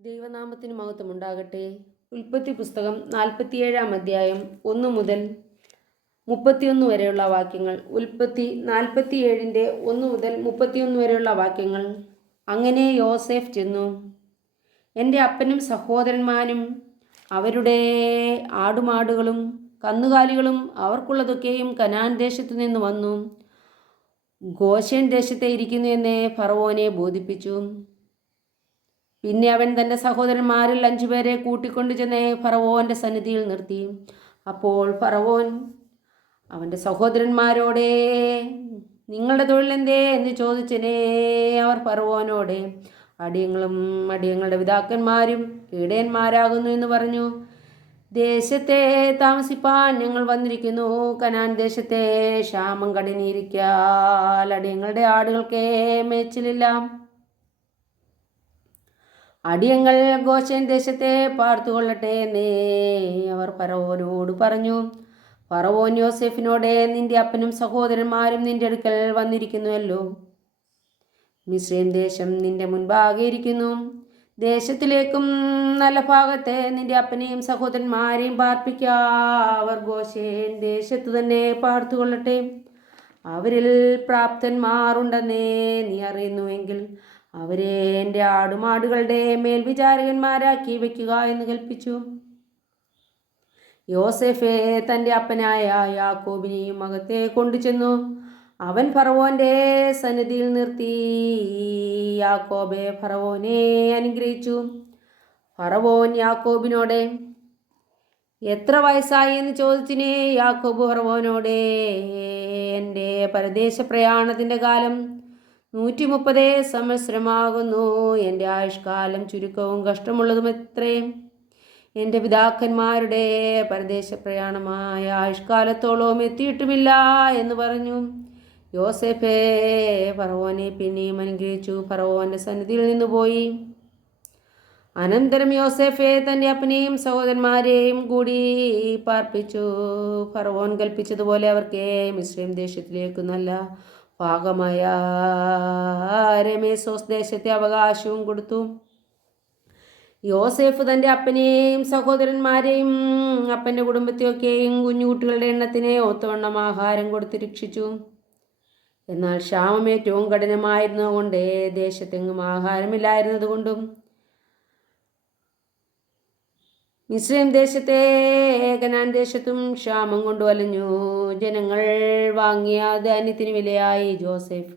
ദൈവനാമത്തിന് മഹത്വം ഉണ്ടാകട്ടെ ഉൽപ്പത്തി പുസ്തകം നാൽപ്പത്തിയേഴാം അധ്യായം ഒന്ന് മുതൽ മുപ്പത്തിയൊന്ന് വരെയുള്ള വാക്യങ്ങൾ. ഉൽപ്പത്തി നാൽപ്പത്തിയേഴിന്റെ ഒന്ന് മുതൽ മുപ്പത്തിയൊന്ന് വരെയുള്ള വാക്യങ്ങൾ. അങ്ങനെ യോസേഫ് ചെന്നു. എന്റെ അപ്പനും സഹോദരന്മാരും അവരുടെ ആടുമാടുകളും കന്നുകാലികളും അവർക്കുള്ളതൊക്കെയും കനാൻ ദേശത്തു നിന്ന് വന്നു. ഗോശൻ ദേശത്തെ ഇരിക്കുന്നു എന്നേ ഫറവോനെ ബോധിപ്പിച്ചു. പിന്നെ അവൻ തന്റെ സഹോദരന്മാരിൽ അഞ്ചുപേരെ കൂട്ടിക്കൊണ്ടു ചെന്ന് ഫറവോന്റെ സന്നിധിയിൽ നിർത്തി. അപ്പോൾ ഫറവോൻ അവന്റെ സഹോദരന്മാരോടെ നിങ്ങളുടെ തൊഴിലെന്തേ എന്ന് ചോദിച്ചനേ അവർ ഫറവോനോടെ. അടിയങ്ങളും അടിയങ്ങളുടെ പിതാക്കന്മാരും കീടയന്മാരാകുന്നു എന്ന് പറഞ്ഞു. ദേശത്തെ താമസിപ്പാൻ ഞങ്ങൾ വന്നിരിക്കുന്നു. കനാൻ ദേശത്തെ ക്ഷാമം കടന്നിരിക്കാൽ അടിയങ്ങളുടെ ആടുകൾക്കേ മേച്ചിലില്ല. അടിയങ്ങൾ ഗോശൻ ദേശത്തെ പാർത്തുകൊള്ളട്ടെ എന്നേ. അവർ പറവോനോട് പറഞ്ഞു പറവോൻ യോസെഫിനോടെ നിന്റെ അപ്പനും സഹോദരന്മാരും നിന്റെ അടുക്കൽ വന്നിരിക്കുന്നുവല്ലോ. മിശ്രയും ദേശം നിന്റെ മുൻപാകെ ഇരിക്കുന്നു. ദേശത്തിലേക്കും നല്ല ഭാഗത്തെ നിന്റെ അപ്പനെയും സഹോദരന്മാരെയും പാർപ്പിക്കുക അവർ ഗോശേൻ ദേശത്ത് തന്നെ പാർത്തുകൊള്ളട്ടെ. അവരിൽ പ്രാപ്തന്മാരുണ്ടെന്നേ നീ അറിയുന്നുവെങ്കിൽ അവരെ എന്റെ ആടുമാടുകളുടെ മേൽവിചാരകന്മാരാക്കി വയ്ക്കുക എന്ന് കൽപ്പിച്ചു. യോസെഫെ തന്റെ അപ്പനായ യാക്കോബിനെയും അകത്തെ കൊണ്ടുചെന്നു. അവൻ ഫറവോന്റെ സന്നിധിയിൽ നിർത്തി. യാക്കോബെ ഫറവോനെ അനുഗ്രഹിച്ചു. ഫറവോൻ യാക്കോബിനോടെ എത്ര വയസ്സായി എന്ന് ചോദിച്ചിനെ യാക്കോബ് ഫറവോനോടെ? എന്റെ പരദേശ പ്രയാണത്തിന്റെ കാലം നൂറ്റി മുപ്പതേ സംവത്സരമാകുന്നു. എന്റെ ആയുഷ്കാലം ചുരുക്കവും കഷ്ടമുള്ളതും എത്രയും. എന്റെ പിതാക്കന്മാരുടെ പരദേശ പ്രയാണമായ ആയുഷ്കാലത്തോളം എത്തിയിട്ടുമില്ല എന്ന് പറഞ്ഞു. യോസെഫേ ഫറവോനെ പിന്നെയും അനുഗ്രഹിച്ചു. ഫറവോന്റെ സന്നിധിയിൽ നിന്ന് പോയി. അനന്തരം യോസെഫെ തന്റെ അപ്പനെയും സഹോദരന്മാരെയും കൂടി പാർപ്പിച്ചു. ഫറവോൻ കൽപ്പിച്ചതുപോലെ അവർക്ക് മിശ്രം ദേശത്തിലേക്ക് നല്ല ഭാഗമായ രമേസോസ് ദേശത്തെ അവകാശവും കൊടുത്തു. യോസേഫ് തന്റെ അപ്പനെയും സഹോദരന്മാരെയും അപ്പന്റെ കുടുംബത്തെയൊക്കെയും കുഞ്ഞുകുട്ടികളുടെ എണ്ണത്തിനെ ഒത്തവണ്ണം ആഹാരം കൊടുത്ത് രക്ഷിച്ചു. എന്നാൽ ക്ഷാമം ഏറ്റവും കഠിനമായിരുന്നതുകൊണ്ട് ദേശത്തെങ്ങും ആഹാരമില്ലായിരുന്നത് കൊണ്ടും മിസ്രൈം ദേശത്തെ ഏകനാൻ ദേശത്തും ക്ഷാമം കൊണ്ടു വലഞ്ഞു. ജനങ്ങൾ വാങ്ങിയ ധാന്യത്തിന് വിലയായി. ജോസഫ്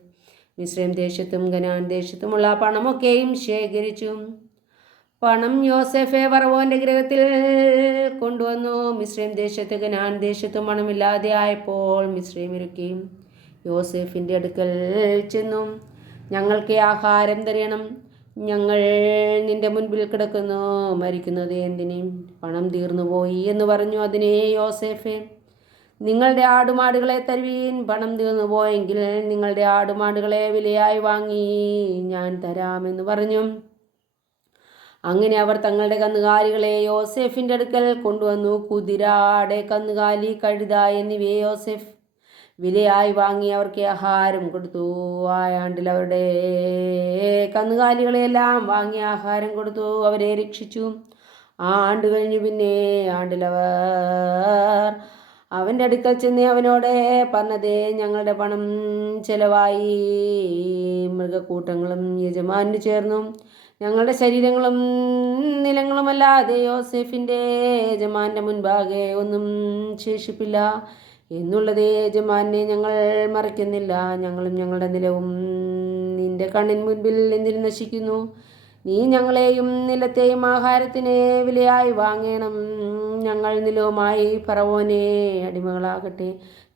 മിസ്രൈം ദേശത്തും ഖനാൻ ദേശത്തുമുള്ള പണമൊക്കെയും ശേഖരിച്ചു. പണം ജോസഫെ പറവോന്റെ ഗ്രഹത്തിൽ കൊണ്ടുവന്നു. മിസ്രൈം ദേശത്ത് ഗനാൻ ദേശത്തും പണമില്ലാതെ ആയപ്പോൾ മിസ്രൈം ഒരുക്കി യോസെഫിന്റെ അടുക്കൽ ചെന്നു. ഞങ്ങൾക്ക് ആഹാരം തരണം. ഞങ്ങൾ നിന്റെ മുൻപിൽ കിടക്കുന്നു. മരിക്കുന്നത് എന്തിന്? പണം തീർന്നുപോയി എന്ന് പറഞ്ഞു അതിനെ യോസേഫെ. നിങ്ങളുടെ ആടുമാടുകളെ തരുവീൻ. പണം തീർന്നു പോയെങ്കിൽ നിങ്ങളുടെ ആടുമാടുകളെ വിലയായി വാങ്ങി. ഞാൻ തരാമെന്ന് പറഞ്ഞു. അങ്ങനെ അവർ തങ്ങളുടെ കന്നുകാലികളെ യോസെഫിന്റെ അടുക്കൽ കൊണ്ടുവന്നു. കുതിരാടെ കന്നുകാലി കഴുത എന്നിവയെ യോസെഫ് വിലയായി വാങ്ങി അവർക്ക് ആഹാരം കൊടുത്തു. ആയാണ്ടിൽ അവരുടെ കന്നുകാലികളെല്ലാം വാങ്ങി ആഹാരം കൊടുത്തു അവരെ രക്ഷിച്ചു. ആ ആണ്ട് കഴിഞ്ഞു പിന്നെ ആണ്ടിലവർ. അവന്റെ അടുക്കൽ ചെന്ന് അവനോട് പറഞ്ഞത് ഞങ്ങളുടെ പണം ചെലവായി. മൃഗക്കൂട്ടങ്ങളും യജമാനു ചേർന്നു. ഞങ്ങളുടെ ശരീരങ്ങളും നിലങ്ങളുമല്ലാതെ യോസെഫിന്റെ യജമാന്റെ മുൻപാകെ ഒന്നും ശേഷിപ്പില്ല. എന്നുള്ളത് യജമാനെ ഞങ്ങൾ മറയ്ക്കുന്നില്ല. ഞങ്ങളും ഞങ്ങളുടെ നിലവും നിന്റെ കണ്ണിൻ മുൻപിൽ എന്തിനു നശിക്കുന്നു? നീ ഞങ്ങളെയും നിലത്തെയും ആഹാരത്തിന് വിലയായി വാങ്ങണം. ഞങ്ങൾ നിലവുമായി പറവോനെ അടിമകളാകട്ടെ.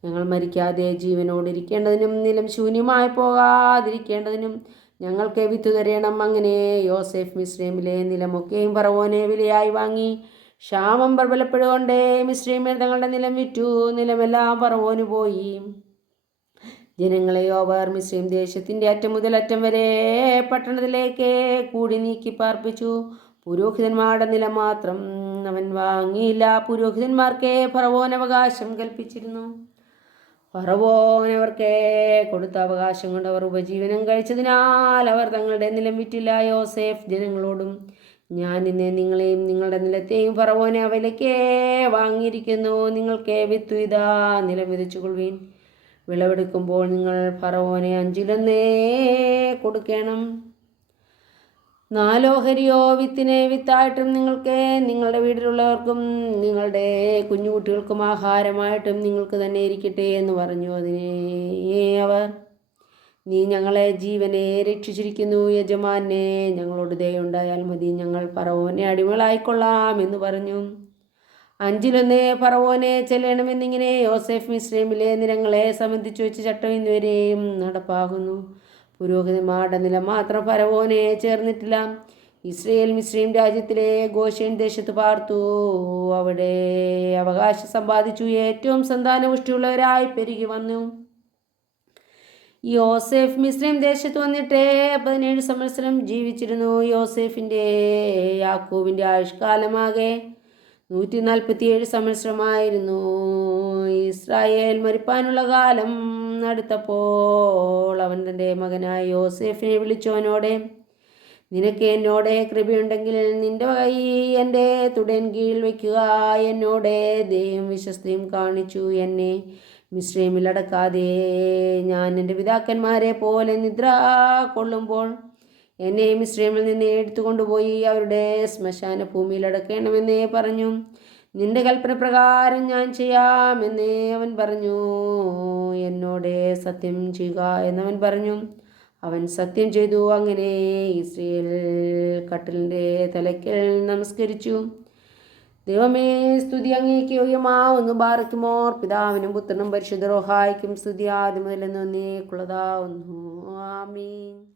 ഞങ്ങൾ മരിക്കാതെ ജീവനോടിരിക്കേണ്ടതിനും നിലം ശൂന്യമായി പോകാതിരിക്കേണ്ടതിനും ഞങ്ങൾക്ക് വിത്തു തരയണം അങ്ങനെ യോസെഫ് മിശ്രീമിലെ നിലമൊക്കെയും പറവോനെ വിലയായി വാങ്ങി. ക്ഷാമം പ്രബലപ്പെടുകൊണ്ടേ മിശ്രീമിൽ തങ്ങളുടെ നിലം വിറ്റു. നിലമെല്ലാം പറവോന് പോയി. ജനങ്ങളെയോ അവർ മിശ്രീം ദേശത്തിന്റെ അറ്റം മുതൽ അറ്റം വരെ പട്ടണത്തിലേക്ക് കൂടി നീക്കി പാർപ്പിച്ചു. പുരോഹിതന്മാരുടെ നില മാത്രം അവൻ വാങ്ങിയില്ല. പുരോഹിതന്മാർക്ക് ഫറവോൻ അവകാശം കൽപ്പിച്ചിരുന്നു. ഫറവോൻ അവർക്ക് കൊടുത്ത അവകാശം കൊണ്ട് അവർ ഉപജീവനം കഴിച്ചതിനാൽ അവർ തങ്ങളുടെ നിലം വിറ്റില്ല. യോസേഫ് ജനങ്ങളോടും ഞാൻ ഇന്ന് നിങ്ങളെയും നിങ്ങളുടെ നിലത്തെയും ഫറവോനെ അവയിലേക്ക് വാങ്ങിയിരിക്കുന്നു. നിങ്ങൾക്ക് വിത്തു ഇതാ നിലം വിതച്ചുകൊള്ളുവീൻ. വിളവെടുക്കുമ്പോൾ നിങ്ങൾ ഫറവോനെ അഞ്ചിലൊന്നേ കൊടുക്കണം. നാലോഹരിയോ വിത്തിനെ വിത്തായിട്ടും നിങ്ങൾക്ക് നിങ്ങളുടെ വീട്ടിലുള്ളവർക്കും നിങ്ങളുടെ കുഞ്ഞുകുട്ടികൾക്കും ആഹാരമായിട്ടും നിങ്ങൾക്ക് തന്നെ ഇരിക്കട്ടെ എന്ന് പറഞ്ഞു. അതിനെ അവർ നീ ഞങ്ങളെ ജീവനെ രക്ഷിച്ചിരിക്കുന്നു യജമാനെ. ഞങ്ങളോട് ദയുണ്ടായാൽ മതി. ഞങ്ങൾ പറവോനെ അടിമകളായിക്കൊള്ളാം എന്ന് പറഞ്ഞു. അഞ്ചിലൊന്ന് പറവോനെ ചെല്ലണമെന്നിങ്ങനെ യോസെഫ് മിശ്രീമിലെ നിരങ്ങളെ സംബന്ധിച്ചു വെച്ച് ചട്ടം ഇന്നുവരെയും നടപ്പാകുന്നു. പുരോഹിതന്മാരുടെ നില മാത്രം പറവോനെ ചേർന്നിട്ടില്ല. ഇസ്രയേൽ മിശ്രീം രാജ്യത്തിലെ ഗോഷ്യൻ ദേശത്ത് പാർത്തു. അവിടെ അവകാശം സമ്പാദിച്ചു. ഏറ്റവും സന്താനപുഷ്ടിയുള്ളവരായി പെരുകി വന്നു. യോസെഫ് മിശ്രീം ദേശത്ത് വന്നിട്ട് പതിനേഴ് സംവത്സരം ജീവിച്ചിരുന്നു. യോസെഫിന്റെ യാക്കൂബിന്റെ ആയുഷ്കാലമാകെ നൂറ്റി നാൽപ്പത്തിയേഴ് സംവത്സരമായിരുന്നു. ഇസ്രായേൽ മരിപ്പാനുള്ള കാലം അടുത്തപ്പോൾ അവൻ തന്റെ മകനായ യോസേഫിനെ വിളിച്ചവനോടെ നിനക്ക് എന്നോട് കൃപയുണ്ടെങ്കിൽ നിന്റെ കൈ എന്റെ തുടൻ കീഴിൽ വയ്ക്കുക. എന്നോട് ദൈവം വിശ്വസ്തയും കാണിച്ചു. എന്നെ മിശ്രമിലടക്കാതെ ഞാൻ എന്റെ പിതാക്കന്മാരെ പോലെ നിദ്ര കൊള്ളുമ്പോൾ എന്നെ ഇസ്രേമിൽ നിന്ന് എടുത്തുകൊണ്ടുപോയി അവരുടെ ശ്മശാന ഭൂമിയിൽ അടക്കണമെന്നേ പറഞ്ഞു. നിന്റെ കൽപ്പന പ്രകാരം ഞാൻ ചെയ്യാമെന്നേ അവൻ പറഞ്ഞു. എന്നോട് സത്യം ചെയ്യുക എന്നവൻ പറഞ്ഞു. അവൻ സത്യം ചെയ്തു. അങ്ങനെ ഇസ്രയേൽ കട്ടിലിന്റെ തലയ്ക്കൽ നമസ്കരിച്ചു. ദൈവമേ സ്തുതി അങ്ങേക്ക് യോഗ്യമാവുന്നു ബാറയ്ക്കുമോർ പിതാവിനും പുത്രനും പരിശുദ്ധ റോഹായിക്കും സ്തുതി ആദ്യം മുതലെന്ന് എന്നേക്കുള്ളതാവുന്നു ആമീൻ.